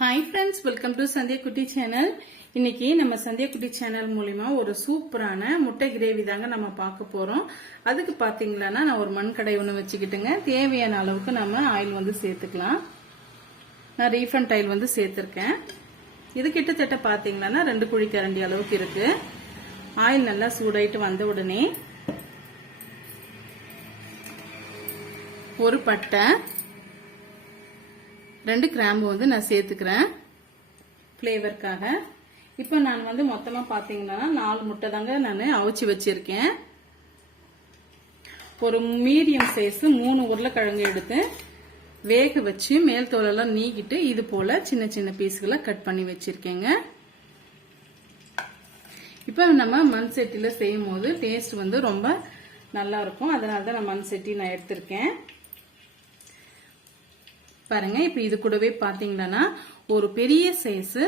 Hi friends welcome to Sandhya Kutty channel இன்னைக்கு நம்ம சந்தியா குட்டி சேனல் மூலிமா ஒரு சூப்பரான முட்டை கிரேவி தாங்க நம்ம பார்க்க போகிறோம் அதுக்கு பார்த்தீங்களான்னா நான் ஒரு மண் கடை ஒன்று வச்சுக்கிட்டுங்க. தேவையான அளவுக்கு நம்ம ஆயில் வந்து சேர்த்துக்கலாம். நான் ரீஃபண்ட் ஆயில் வந்து சேர்த்துருக்கேன். இது கிட்டத்தட்ட பாத்தீங்கன்னா ரெண்டு குழி கரண்டி அளவுக்கு இருக்கு. ஆயில் நல்லா சூடாயிட்டு வந்த உடனே ஒரு பட்டை ரெண்டு கிராம்பு வந்து நான் சேர்த்துக்கிறேன். ஃப்ளேவருக்காக இப்போ நான் வந்து மொத்தமாக பார்த்தீங்கன்னா நாலு முட்டை தாங்க நான் அவிச்சு வச்சுருக்கேன். ஒரு மீடியம் சைஸு மூணு உருளைக்கிழங்கு எடுத்து வேக வச்சு மேல் தோலெல்லாம் நீக்கிட்டு இது போல் சின்ன சின்ன பீஸுகளை கட் பண்ணி வச்சுருக்கேங்க. இப்போ நம்ம மண் சட்டியில் செய்யும் போது டேஸ்ட் வந்து ரொம்ப நல்லா இருக்கும். அதனால தான் நான் மண் சட்டி நான் எடுத்திருக்கேன். பாருங்க இப்போ இது கூடவே பார்த்தீங்கன்னா ஒரு பெரிய சைஸு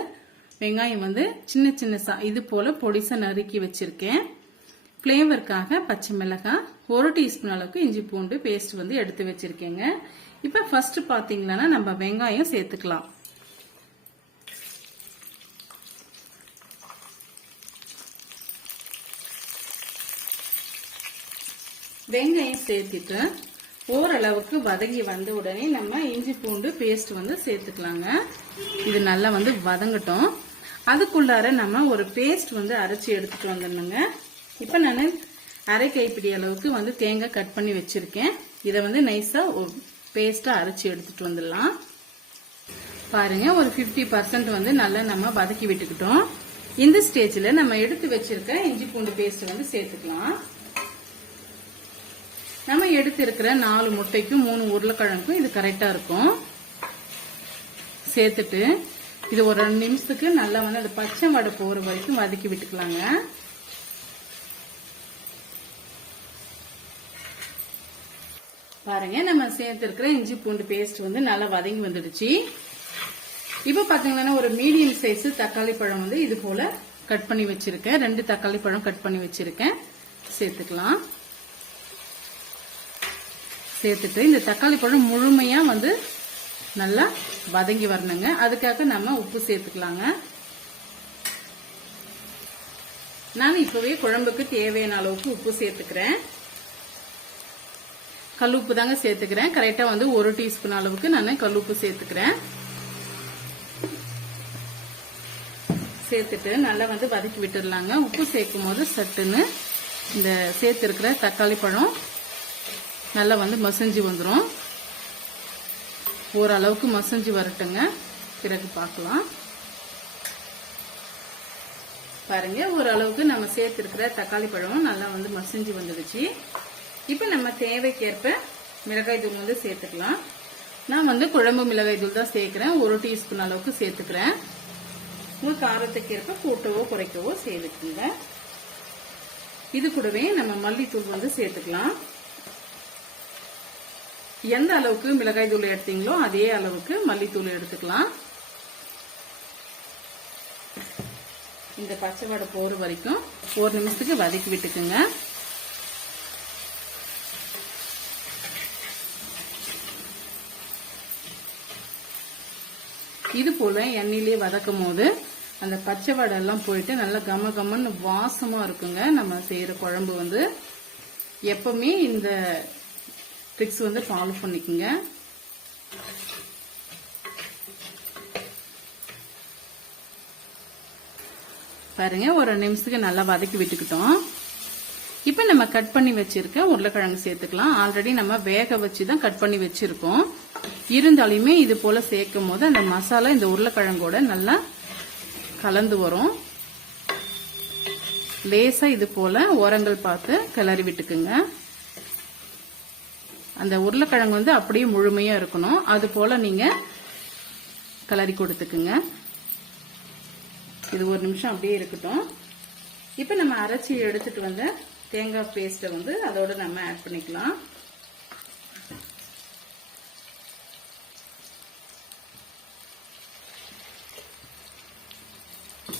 வெங்காயம் வந்து சின்ன சின்ன சா இது போல பொடிசை நறுக்கி வச்சிருக்கேன். ஃப்ளேவருக்காக பச்சை மிளகாய் ஒரு டீஸ்பூன் அளவுக்கு இஞ்சி பூண்டு பேஸ்ட் வந்து எடுத்து வச்சிருக்கேங்க. இப்போ ஃபர்ஸ்ட் பார்த்தீங்கன்னா நம்ம வெங்காயம் சேர்த்துக்கலாம். வெங்காயம் சேர்த்துட்டு ஓரளவுக்கு வதங்கி வந்த உடனே நம்ம இஞ்சி பூண்டு பேஸ்ட் வந்து சேர்த்துக்கலாங்க. இது நல்லா வந்து வதங்கட்டும். அதுக்குள்ளார நம்ம ஒரு பேஸ்ட் வந்து அரைச்சி எடுத்துட்டு வந்துடணுங்க. இப்போ நான் அரை கைப்பிடி அளவுக்கு வந்து தேங்காய் கட் பண்ணி வச்சிருக்கேன். இதை வந்து நைஸாக ஒரு பேஸ்ட்டாக அரைச்சி எடுத்துட்டு வந்துடலாம். பாருங்க ஒரு ஃபிஃப்டி பர்சன்ட் வந்து நல்லா நம்ம வதக்கி விட்டுக்கிட்டோம். இந்த ஸ்டேஜில் நம்ம எடுத்து வச்சிருக்க இஞ்சி பூண்டு பேஸ்ட் வந்து சேர்த்துக்கலாம். நம்ம எடுத்து இருக்கிற நாலு முட்டைக்கும் மூணு உருளைக்கிழங்குக்கும் இது கரெக்டா இருக்கும். சேர்த்துட்டு இது ஒரு ரெண்டு நிமிஷத்துக்கு நல்லா வந்து அந்த பச்சை வடை போற வரைக்கும் வதக்கி விட்டுக்கலாங்க. பாருங்க நம்ம சேர்த்துருக்கிற இஞ்சி பூண்டு பேஸ்ட் வந்து நல்லா வதங்கி வந்துடுச்சு. இப்போ பாத்தீங்கன்னா ஒரு மீடியம் சைஸ் தக்காளி பழம் வந்து இது போல கட் பண்ணி வச்சிருக்கேன். ரெண்டு தக்காளி பழம் கட் பண்ணி வச்சிருக்கேன். சேர்த்துக்கலாம். சேர்த்துட்டு இந்த தக்காளி பழம் முழுமையாக வந்து நல்லா வதங்கி வரணுங்க. அதுக்காக நம்ம உப்பு சேர்த்துக்கலாங்க. நான் இப்போவே குழம்புக்கு தேவையான அளவுக்கு உப்பு சேர்த்துக்கிறேன். கல் உப்பு தாங்க சேர்த்துக்கிறேன். கரெக்டா வந்து ஒரு டீஸ்பூன் அளவுக்கு நான் கல் உப்பு சேர்த்துக்கிறேன். சேர்த்துட்டு நல்லா வந்து வதக்கி விட்டுடலாங்க உப்பு சேர்க்கும் போது சட்டுன்னு இந்த சேர்த்துருக்கிற தக்காளி பழம் நல்லா வந்து மசிஞ்சு வந்துடும் ஓரளவுக்கு மசிஞ்சு வரட்டுங்க. பிறகு பார்க்கலாம். பாருங்க ஓரளவுக்கு நம்ம சேர்த்துருக்கிற தக்காளி பழமும் நல்லா வந்து மசிஞ்சு வந்துடுச்சு. இப்போ நம்ம தேவைக்கேற்ப மிளகாய் தூள் வந்து சேர்த்துக்கலாம். நான் வந்து குழம்பு மிளகாய் தூள் தான் சேர்க்குறேன். ஒரு டீஸ்பூன் அளவுக்கு சேர்த்துக்கிறேன். உங்கள் காரத்துக்கு ஏற்ப கூட்டவோ குறைக்கவோ சேர்த்துக்குங்க. இது கூடவே நம்ம மல்லித்தூள் வந்து சேர்த்துக்கலாம். எந்த அளவுக்கு மிளகாய் தூள் எடுத்தீங்களோ அதே அளவுக்கு மல்லித்தூள் எடுத்துக்கலாம். இந்த பச்சை வடை போற வரைக்கும் ஒரு நிமிஷத்துக்கு வதக்கி விட்டுக்குங்க. இது போல எண்ணெயிலேயே வதக்கும் போது அந்த பச்சை வடை எல்லாம் போயிட்டு நல்லா கம கமன்னு வாசமா இருக்குங்க. நம்ம செய்யற குழம்பு வந்து எப்பவுமே இந்த ட்ரிக்ஸ் வந்து ஃபாலோ பண்ணிக்கோங்க. பாருங்க ஒரு நிமிஷத்துக்கு நல்லா வதக்கி விட்டுக்கிட்டோம். இப்போ நம்ம கட் பண்ணி வச்சிருக்க உருளைக்கிழங்கு சேர்த்துக்கலாம். ஆல்ரெடி நம்ம வேக வச்சு தான் கட் பண்ணி வச்சிருக்கோம். இருந்தாலுமே இது போல சேர்க்கும் போது அந்த மசாலா இந்த உருளைக்கிழங்கோட நல்லா கலந்து வரும். லேசா இது போல ஓரங்கள் பார்த்து கிளறி விட்டுக்குங்க. அந்த உருளைக்கிழங்கு வந்து அப்படியே முழுமையாக இருக்கணும். அது போல் நீங்கள் கலரி கொடுத்துக்குங்க. இது ஒரு நிமிஷம் அப்படியே இருக்கட்டும். இப்போ நம்ம அரைச்சி எடுத்துட்டு வந்த தேங்காய் பேஸ்ட்டை வந்து அதோட நம்ம ஆட் பண்ணிக்கலாம்.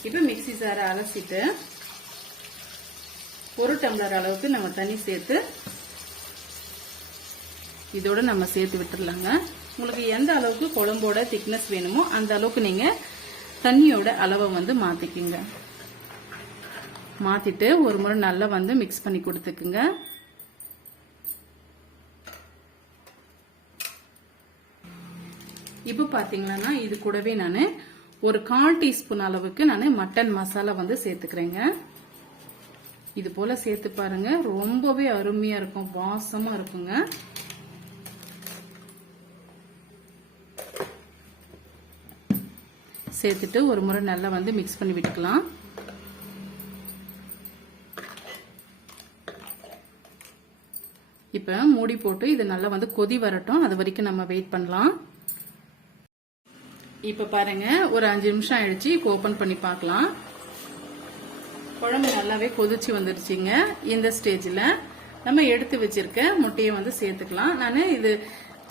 இப்போ மிக்சி சாரை அலசிட்டு ஒரு டம்ளர் அளவுக்கு நம்ம தண்ணி சேர்த்து இதோட நம்ம சேர்த்து விட்டுடலாங்க உங்களுக்கு எந்த அளவுக்கு குழம்போட திக்னஸ் வேணுமோ அந்த அளவுக்கு நீங்க தண்ணியோட அளவை வந்து மாத்திக்கங்க. மாத்திட்டு ஒரு முறை நல்லா வந்து மிக்ஸ் பண்ணி கொடுத்துக்குங்க. இப்போ பாத்தீங்கன்னா இது கூடவே நான் ஒரு கால் டீஸ்பூன் அளவுக்கு நான் மட்டன் மசாலா வந்து சேர்த்துக்கிறேங்க. இது போல சேர்த்து பாருங்க. ரொம்பவே அருமையா இருக்கும். வாசமா இருக்குங்க. சேர்த்துட்டு ஒரு முறை நல்லா வந்து மிக்ஸ் பண்ணி விட்டுக்கலாம். இப்போ மூடி போட்டு இது நல்லா வந்து கொதி வரட்டும். அது வரைக்கும் நம்ம வெயிட் பண்ணலாம். இப்போ பாருங்க ஒரு அஞ்சு நிமிஷம் ஆயிடுச்சு. இப்போ ஓபன் பண்ணி பார்க்கலாம். குழம்பு நல்லாவே கொதிச்சு வந்துருச்சுங்க. இந்த ஸ்டேஜில் நம்ம எடுத்து வச்சிருக்க முட்டையை வந்து சேர்த்துக்கலாம். நான் இது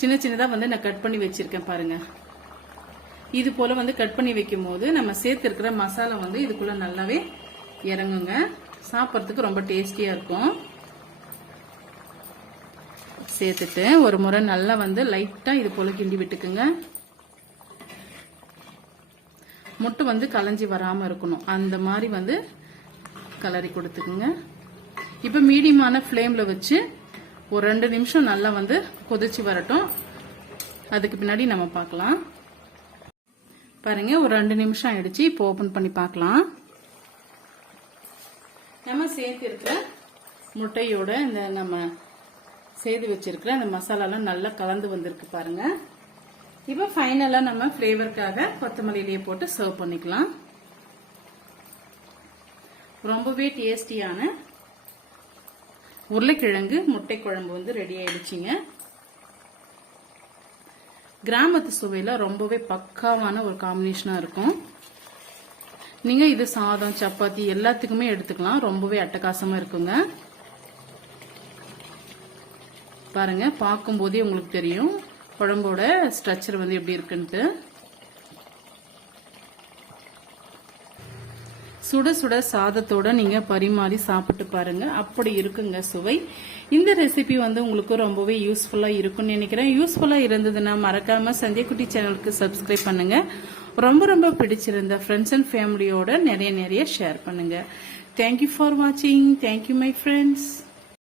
சின்ன சின்னதாக வந்து நான் கட் பண்ணி வச்சிருக்கேன் பாருங்க. இது போல வந்து கட் பண்ணி வைக்கும் போது நம்ம சேர்த்துருக்கிற மசாலா வந்து இதுக்குள்ள நல்லாவே இறங்குங்க. சாப்பிட்றதுக்கு ரொம்ப டேஸ்டியா இருக்கும். சேர்த்துட்டு ஒரு முறை நல்லா வந்து லைட்டா இது போல கிண்டி விட்டுக்குங்க. முட்டை வந்து கலைஞ்சி வராம இருக்கணும். அந்த மாதிரி வந்து கலரி கொடுத்துக்குங்க. இப்போ மீடியமான ஃப்ளேமில் வச்சு ஒரு ரெண்டு நிமிஷம் நல்லா வந்து கொதிச்சு வரட்டும். அதுக்கு பின்னாடி நம்ம பார்க்கலாம். பாருங்க ஒரு ரெண்டு நிமிஷம் ஆயிடுச்சு. இப்போ ஓபன் பண்ணி பார்க்கலாம். நம்ம சேர்த்திருக்கிற முட்டையோட இந்த நம்ம செய்து வச்சிருக்கிற அந்த மசாலாலாம் நல்லா கலந்து வந்திருக்கு பாருங்க. இப்போ ஃபைனலா நம்ம ஃப்ளேவருக்காக கொத்தமல்லியிலேயே போட்டு சர்வ் பண்ணிக்கலாம். ரொம்பவே டேஸ்டியான உருளைக்கிழங்கு முட்டை குழம்பு வந்து ரெடி ஆயிடுச்சுங்க. கிராமத்து சுவையில் ரொம்பவே பக்காவான ஒரு காம்பினேஷனாக இருக்கும். நீங்கள் இது சாதம் சப்பாத்தி எல்லாத்துக்குமே எடுத்துக்கலாம். ரொம்பவே அட்டகாசமாக இருக்குங்க. பாருங்கள் பார்க்கும்போதே உங்களுக்கு தெரியும். குழம்போட ஸ்ட்ரக்சர் வந்து எப்படி இருக்குன்ட்டு. சுட சுட சாதத்தோட நீங்க பரிமாறி சாப்பிட்டு பாருங்க. அப்படி இருக்குங்க சுவை. இந்த ரெசிபி வந்து உங்களுக்கு ரொம்பவே யூஸ்ஃபுல்லா இருக்கும்னு நினைக்கிறேன். யூஸ்ஃபுல்லா இருந்ததுன்னா மறக்காம சந்தியக்குட்டி சேனலுக்கு சப்ஸ்கிரைப் பண்ணுங்க. ரொம்ப ரொம்ப பிடிச்சிருந்த ஃப்ரெண்ட்ஸ் அண்ட் ஃபேமிலியோட நிறைய நிறைய ஷேர் பண்ணுங்க. தேங்க்யூ ஃபார் வாட்சிங் தேங்க்யூ மை ஃப்ரெண்ட்ஸ்